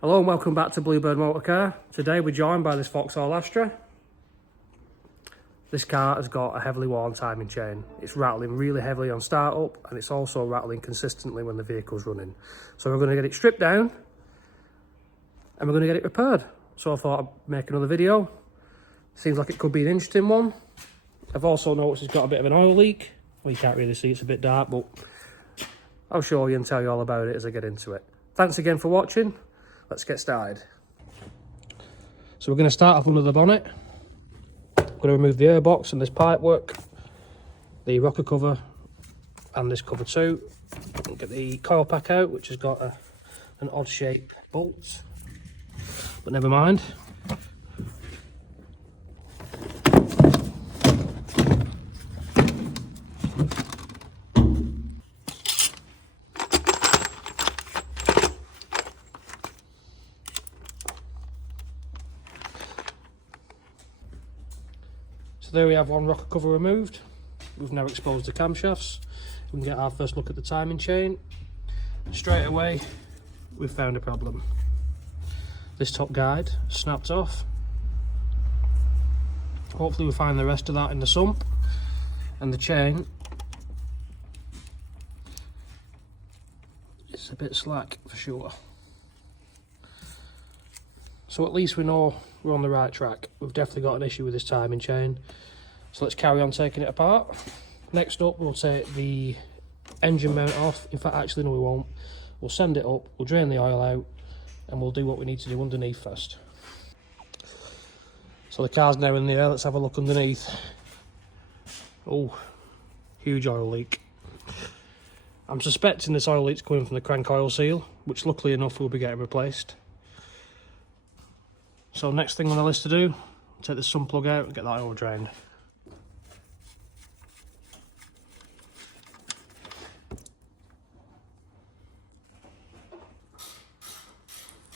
Hello and welcome back to Bluebird Motorcar. Today we're joined by this Vauxhall Astra. This car has got a heavily worn timing chain. It's rattling really heavily on start up and it's also rattling consistently when the vehicle's running. So we're going to get it stripped down and we're going to get it repaired. So I thought I'd make another video. Seems like it could be an interesting one. I've also noticed it's got a bit of an oil leak. Well, you can't really see, it's a bit dark, but I'll show you and tell you all about it as I get into it. Thanks again for watching. Let's get started. So we're going to start off under the bonnet. I'm going to remove the airbox and this pipework, the rocker cover and this cover too. Get the coil pack out, which has got an odd shape bolt, but never mind. So there we have one rocker cover removed. We've now exposed the camshafts. We can get our first look at the timing chain. Straight away, we've found a problem. This top guide snapped off. Hopefully we'll find the rest of that in the sump. And the chain is a bit slack for sure. So at least we know we're on the right track. We've definitely got an issue with this timing chain. So let's carry on taking it apart. Next up, we'll take the engine mount off. In fact, actually no we won't. We'll send it up, we'll drain the oil out, and we'll do what we need to do underneath first. So the car's now in the air, let's have a look underneath. Oh, huge oil leak. I'm suspecting this oil leak's coming from the crank oil seal, which luckily enough will be getting replaced. So next thing on the list to do, take the sump plug out and get that oil drained.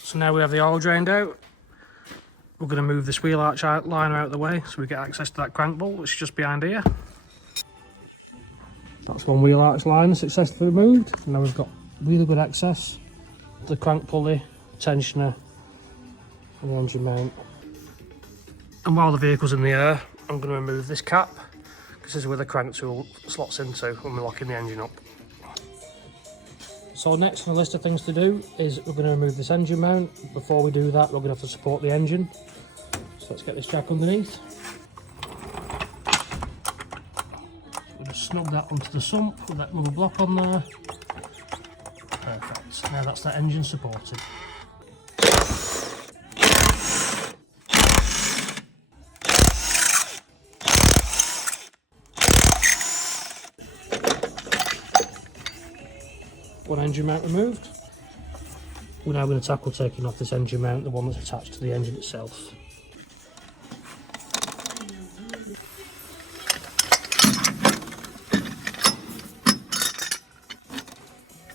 So now we have the oil drained out. We're going to move this wheel arch liner out of the way so we get access to that crank bolt, which is just behind here. That's one wheel arch line successfully removed. Now we've got really good access to the crank pulley, tensioner, and the engine mount. And while the vehicle's in the air, I'm going to remove this cap because this is where the crank tool slots into when we're locking the engine up. So next on the list of things to do is we're going to remove this engine mount. Before we do that, we're going to have to support the engine. So let's get this jack underneath. We'll just snug that onto the sump with that rubber block on there. Perfect. Now that's that engine supported. One engine mount removed. We're now going to tackle taking off this engine mount, the one that's attached to the engine itself.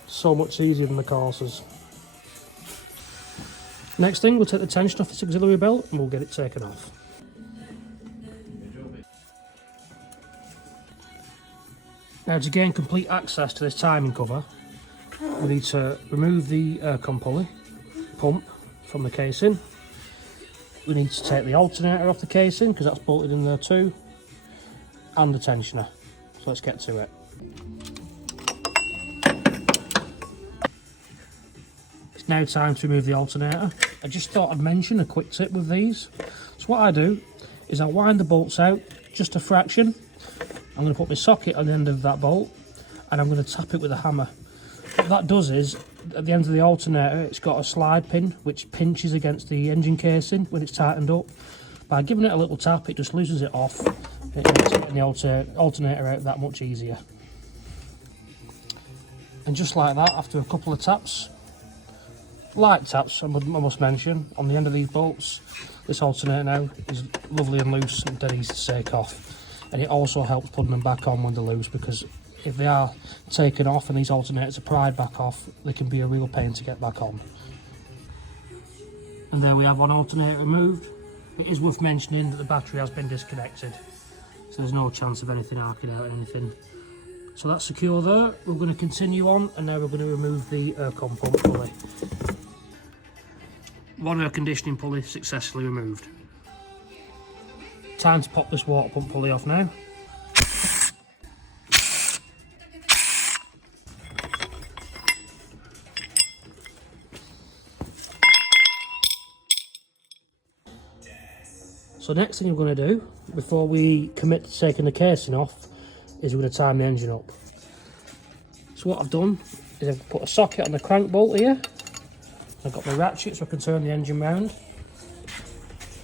So much easier than the Corsas. Next thing, we'll take the tension off this auxiliary belt and we'll get it taken off. Now to gain complete access to this timing cover, we need to remove the aircon pulley pump from the casing. We need to take the alternator off the casing because that's bolted in there too, and the tensioner. So let's get to it. It's now time to remove the alternator. I just thought I'd mention a quick tip with these. So what I do is I wind the bolts out just a fraction. I'm going to put my socket on the end of that bolt and I'm going to tap it with a hammer. What that does is, at the end of the alternator, it's got a slide pin which pinches against the engine casing when it's tightened up. By giving it a little tap, it just loosens it off. It makes getting the alternator out that much easier. And just like that, after a couple of taps, light taps I must mention, on the end of these bolts, this alternator now is lovely and loose and dead easy to take off. And it also helps putting them back on when they're loose, because if they are taken off and these alternators are pried back off, they can be a real pain to get back on. And there we have one alternator removed. It is worth mentioning that the battery has been disconnected, so there's no chance of anything arcing out or anything. So that's secure there. We're going to continue on, and now we're going to remove the aircon pump pulley. One air conditioning pulley successfully removed. Time to pop this water pump pulley off now. So next thing we're going to do, before we commit to taking the casing off, is we're going to time the engine up. So what I've done is I've put a socket on the crank bolt here. I've got my ratchet so I can turn the engine round.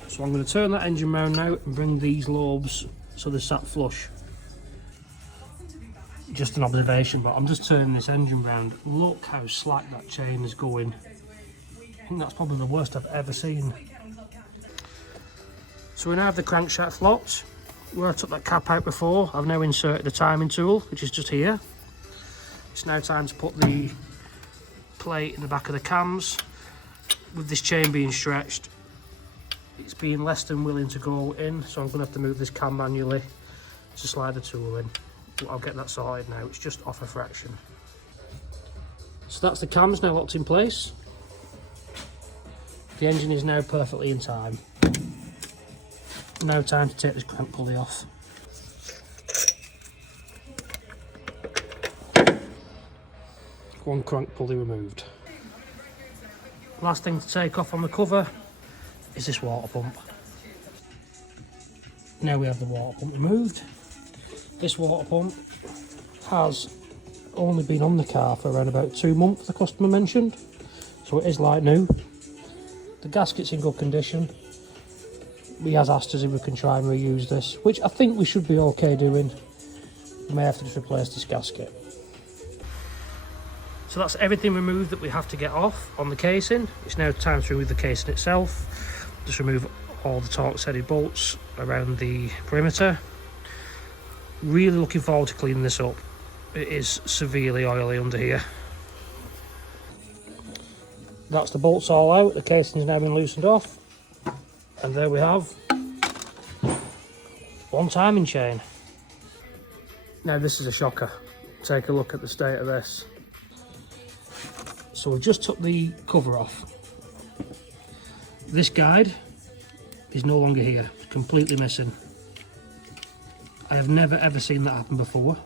So I'm going to turn that engine round now and bring these lobes so they're sat flush. Just an observation, but I'm just turning this engine round. Look how slack that chain is going. I think that's probably the worst I've ever seen. So we now have the crankshaft locked. Where I took that cap out before, I've now inserted the timing tool, which is just here. It's now time to put the plate in the back of the cams. With this chain being stretched, it's being less than willing to go in, so I'm going to have to move this cam manually to slide the tool in. But I'll get that sorted now, it's just off a fraction. So that's the cams now locked in place. The engine is now perfectly in time. Now time to take this crank pulley off. One crank pulley removed. Last thing to take off on the cover is this water pump. Now we have the water pump removed. This water pump has only been on the car for around about 2 months, the customer mentioned, so it is like new. The gasket's in good condition. He has asked us if we can try and reuse this, which I think we should be okay doing. We may have to just replace this gasket. So that's everything removed that we have to get off on the casing. It's now time to remove the casing itself. Just remove all the Torx-headed bolts around the perimeter. Really looking forward to cleaning this up. It is severely oily under here. That's the bolts all out. The casing's now been loosened off. And there we have one timing chain. Now this is a shocker. Take a look at the state of this. So we've just took the cover off. This guide is no longer here, it's completely missing. I have never ever seen that happen before.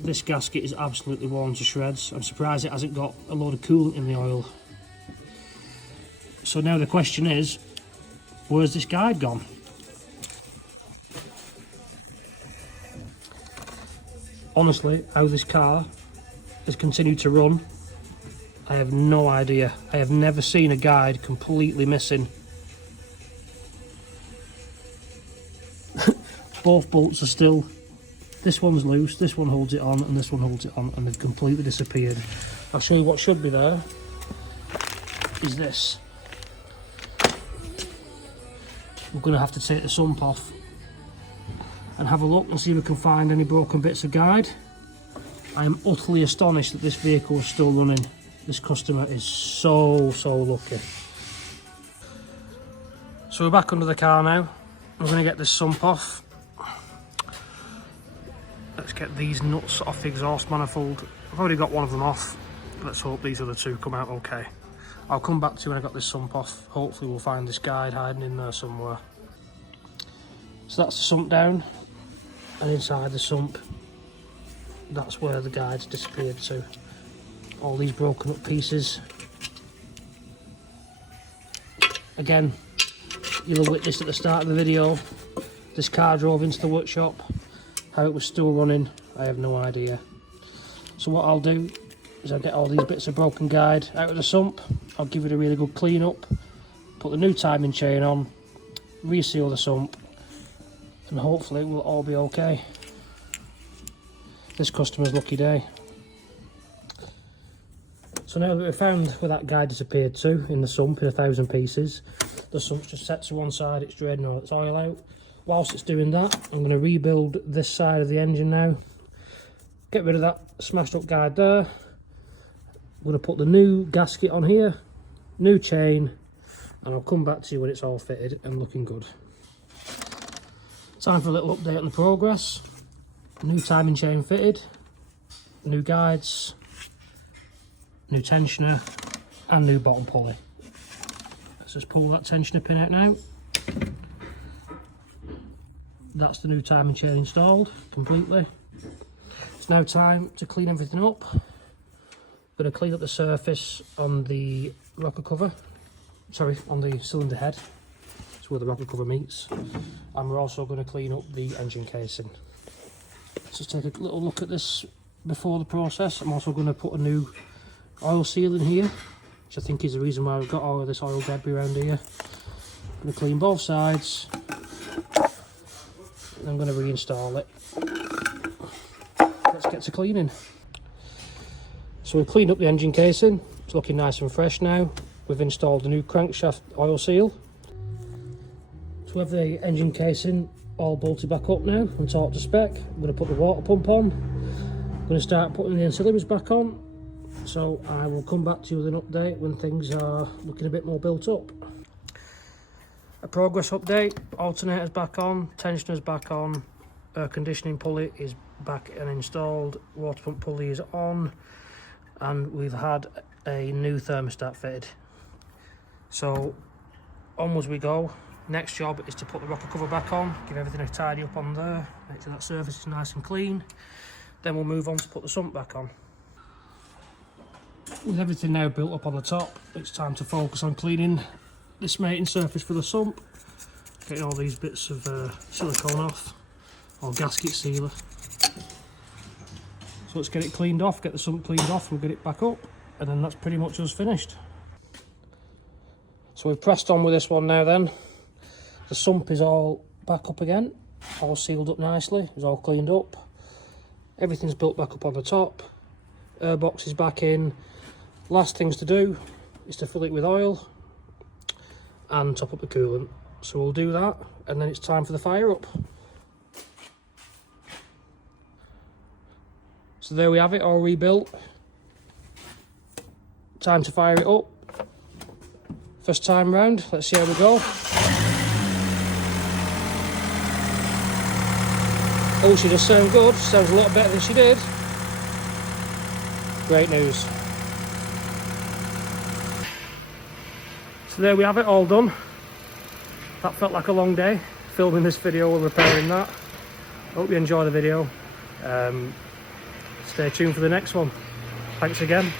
This gasket is absolutely worn to shreds. I'm surprised it hasn't got a load of coolant in the oil. So now the question is, where's this guide gone? Honestly, how this car has continued to run, I have no idea. I have never seen a guide completely missing. Both bolts are still, this one's loose, this one holds it on, and this one holds it on, and they've completely disappeared. I'll show you what should be there, is this. We're going to have to take the sump off and have a look and see if we can find any broken bits of guide. I am utterly astonished that this vehicle is still running. This customer is so lucky. So we're back under the car now. We're going to get this sump off. Let's get these nuts off the exhaust manifold. I've already got one of them off. Let's hope these other two come out okay. I'll come back to you when I got this sump off. Hopefully we'll find this guide hiding in there somewhere. So that's the sump down, and inside the sump, that's where the guide's disappeared to. All these broken up pieces. Again, you'll have witnessed at the start of the video, this car drove into the workshop. How it was still running, I have no idea. So what I'll do is I'll get all these bits of broken guide out of the sump. I'll give it a really good clean up, put the new timing chain on, reseal the sump, and hopefully it will all be okay. This customer's lucky day. So now that we've found where that guide disappeared to, in the sump in 1,000 pieces, the sump's just set to one side, it's draining all its oil out. Whilst it's doing that, I'm going to rebuild this side of the engine now. Get rid of that smashed up guide there. I'm going to put the new gasket on here, new chain, and I'll come back to you when it's all fitted and looking good. Time for a little update on the progress. New timing chain fitted, new guides, new tensioner and new bottom pulley. Let's just pull that tensioner pin out now. That's the new timing chain installed completely. It's now time to clean everything up. I'm going to clean up the surface on the rocker cover, sorry, on the cylinder head. It's where the rocker cover meets. And we're also going to clean up the engine casing. Let's just take a little look at this before the process. I'm also going to put a new oil seal in here, which I think is the reason why we've got all of this oil debris around here. I'm going to clean both sides. I'm going to reinstall it. Let's get to cleaning. So we've cleaned up the engine casing. It's looking nice and fresh now. We've installed the new crankshaft oil seal. So we have the engine casing all bolted back up now and torqued to spec. I'm going to put the water pump on. I'm going to start putting the ancillaries back on. So I will come back to you with an update when things are looking a bit more built up. A progress update, alternator's back on, tensioner's back on, air conditioning pulley is back and installed, water pump pulley is on, and we've had a new thermostat fitted. So onwards we go. Next job is to put the rocker cover back on, give everything a tidy up on there, make sure that surface is nice and clean. Then we'll move on to put the sump back on. With everything now built up on the top, it's time to focus on cleaning this mating surface for the sump, getting all these bits of silicone off, or gasket sealer. So let's get it cleaned off, get the sump cleaned off, we'll get it back up, and then that's pretty much us finished. So we've pressed on with this one now then. The sump is all back up again, all sealed up nicely, it's all cleaned up. Everything's built back up on the top, air box is back in. Last things to do is to fill it with oil and top up the coolant. So we'll do that, and then it's time for the fire up. So there we have it, all rebuilt. Time to fire it up. First time round, let's see how we go. Oh, she does sound good, sounds a lot better than she did. Great news. So there we have it, all done. That felt like a long day, filming this video and repairing that. Hope you enjoy the video. Stay tuned for the next one. Thanks again.